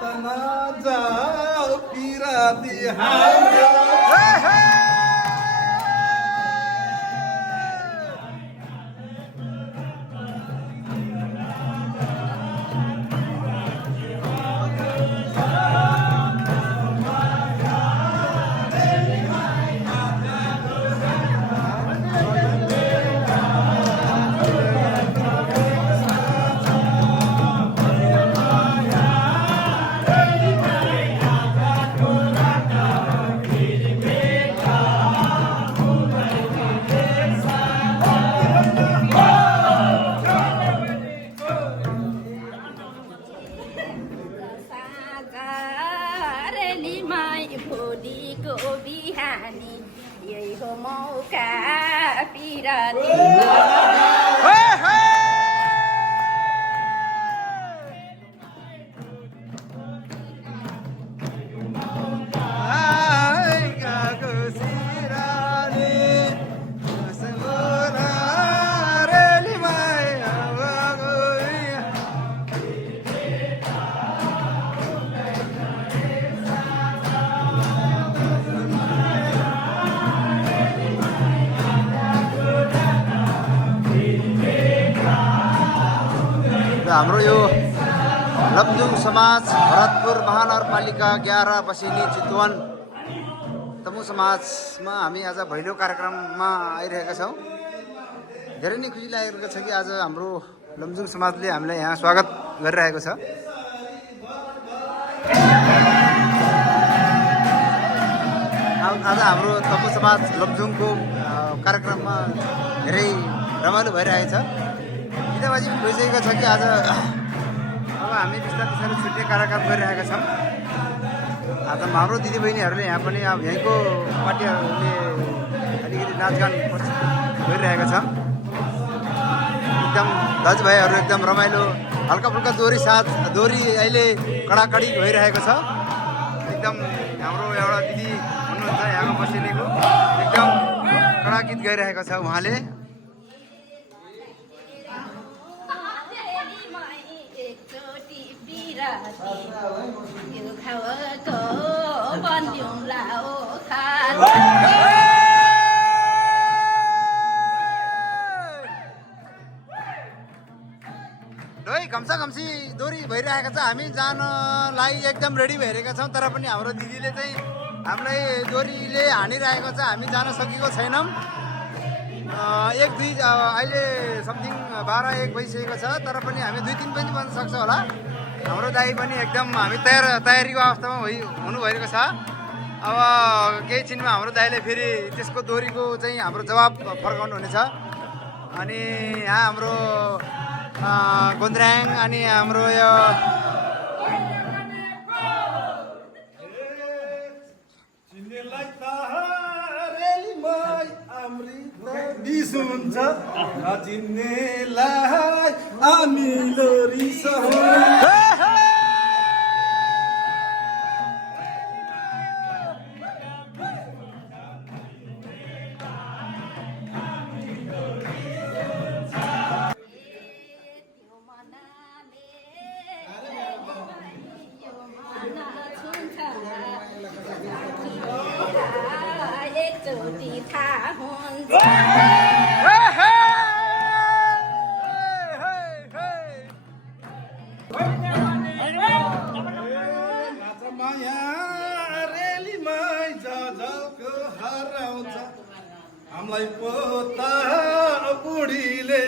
तना जाओ पिराती हाम्रो यही हो मौका पिराती हाम्रो यो लमजुङ समाज भरतपुर महानगरपालिका 11 बसिनी चितवन तमु समाजमा हामी आज भैलो कार्यक्रममा आइरहेका छौँ। धेरै नै खुसी लागेको छ कि आज हाम्रो लमजुङ समाजले हामीलाई यहाँ स्वागत गरिरहेको छ। आज हाम्रो तमु समाज लमजुङको कार्यक्रममा धेरै रमाइलो भइरहेछ। गीताबाजी पनि भइसकेको छ कि आज अब हामी बिस्तारै बिस्तारै छुट्ने कार्यक्रम गरिरहेका छौँ। आज हाम्रो दिदीबहिनीहरूले यहाँ पनि अब यहीँको पार्टीहरूले अलिकति नाचगान गरिरहेका छ। एकदम दाजुभाइहरू एकदम रमाइलो हल्का फुल्का दोहोरी अहिले कडाकडी भइरहेको छ। एकदम हाम्रो एउटा दिदी हुनुहुन्छ यहाँको बसिनेको एकदम कडा गीत गाइरहेको छ उहाँले। घम्सा घम्सी दोरी भइरहेको छ। हामी जानलाई एकदम रेडी भइरहेका छौँ, तर पनि हाम्रो दिदीले चाहिँ हामीलाई दोरीले हानिरहेको छ। हामी जान सकेको छैनौँ। 1-2 अहिले समथिङ 12-1 भइसकेको छ, तर पनि हामी 2-3 पनि बन्न सक्छ होला। हाम्रो दाइ पनि एकदम हामी तयारीको अवस्थामा हुनु भइरहेको छ। अब केही छिनमा हाम्रो दाइले फेरि त्यसको दोरीको चाहिँ हाम्रो जवाब फर्काउनु हुनेछ। अनि यहाँ हाम्रो गोन्द्राङ अनि हाम्रो यो बिस हुन्छ नचिन्नेलाई अमिलो रिस हामीलाई पोता बुढीले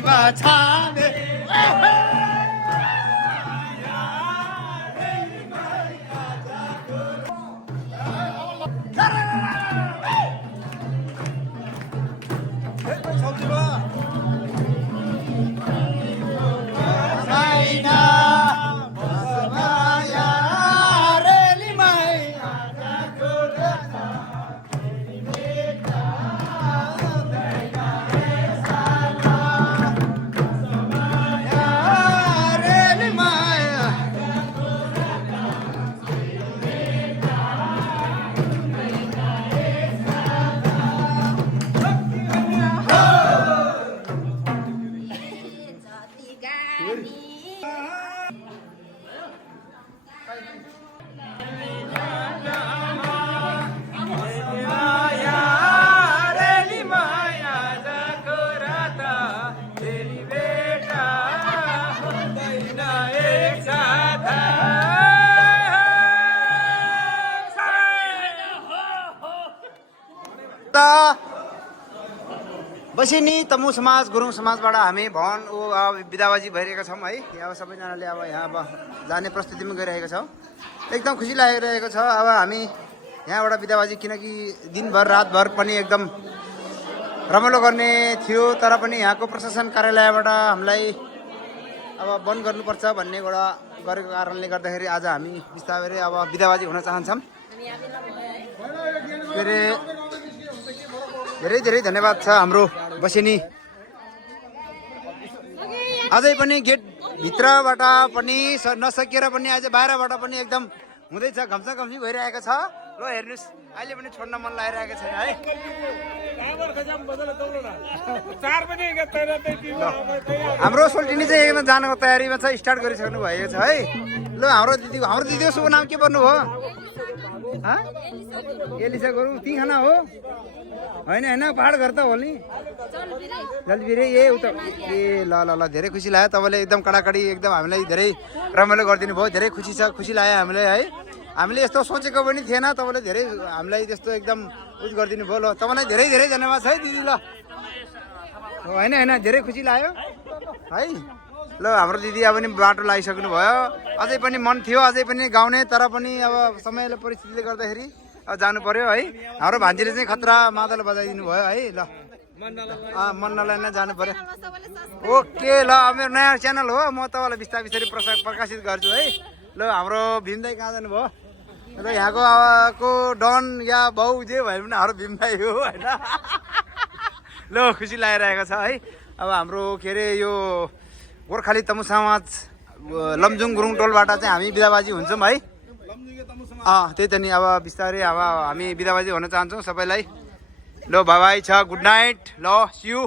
रेलीमा छाने जति गानी बसिनी तमु समाज गुरुङ समाजबाट हामी भवन बिदाबाजी भइरहेका छौँ है। अब सबैजनाले अब यहाँ अब जाने प्रस्तुतिमा गइरहेको छौँ। एकदम खुसी लागिरहेको छ। अब हामी यहाँबाट बिदाबाजी किनकि दिनभर रातभर पनि एकदम रमाइलो गर्ने थियो, तर पनि यहाँको प्रशासन कार्यालयबाट हामीलाई अब बन्द गर्नुपर्छ भन्ने एउटा गरेको कारणले गर्दाखेरि आज हामी बिस्तारै अब बिदाबाजी हुन चाहन्छौँ। के अरे धेरै धेरै धन्यवाद छ हाम्रो बसिनी। अझै पनि गेट भित्रबाट पनि नसकिएर पनि आज बाहिरबाट पनि एकदम हुँदैछ, घम्सा घम्सी भइरहेको छ। ल हेर्नुहोस्, अहिले पनि छोड्न मन लागिरहेको छैन है। हाम्रो सोल्टिनी चाहिँ एकदम जानको तयारीमा छ, स्टार्ट गरिसक्नु भएको छ है। ल हाम्रो दिदीको शुभ नाम के भन्नु हो? एलिसा गुरुङ। ती खाना हो होइन होइन, पहाड घर त हो नि, जलबिरे ए उता ए। ल ल ल धेरै खुसी लाग्यो, तपाईँले एकदम कडाकडी एकदम हामीलाई धेरै रमाइलो गरिदिनु भयो। धेरै खुसी छ, खुसी लाग्यो हामीलाई है। हामीले यस्तो सोचेको पनि थिएन, तपाईँले धेरै हामीलाई त्यस्तो एकदम उस गरिदिनु भयो। ल तपाईँलाई धेरै धेरै धन्यवाद है दिदी। ल होइन होइन, धेरै खुसी लाग्यो है। ल हाम्रो दिदी अब नि बाटो लागिसक्नु भयो। अझै पनि मन थियो अझै पनि गाउने, तर पनि अब समयले परिस्थितिले गर्दाखेरि अब जानु पर्यो है। हाम्रो भान्जीले चाहिँ खतरा मादल बजाइदिनु भयो है। ल मन्नलाई नै जानु पर्यो। ओके ल, मेरो नयाँ च्यानल हो, म तपाईँलाई बिस्तारै बिस्तारै प्रकाशित गर्छु है। ल हाम्रो भीम दाई कहाँ जानुभयो? यहाँको अब डन या बाउ जे भयो भने हाम्रो भीम दाई हो होइन। ल खुसी लागिरहेको छ है। अब हाम्रो के अरे यो गोर्खाली तमु समाज लमजुङ गुरुङ टोलबाट चाहिँ हामी बिदाबाजी हुन्छौँ है। त्यही त नि, अब बिस्तारै अब हामी बिदाबाजी हुन चाहन्छौँ सबैलाई। ल बाई बाई छ, गुड नाइट, ल सी यू।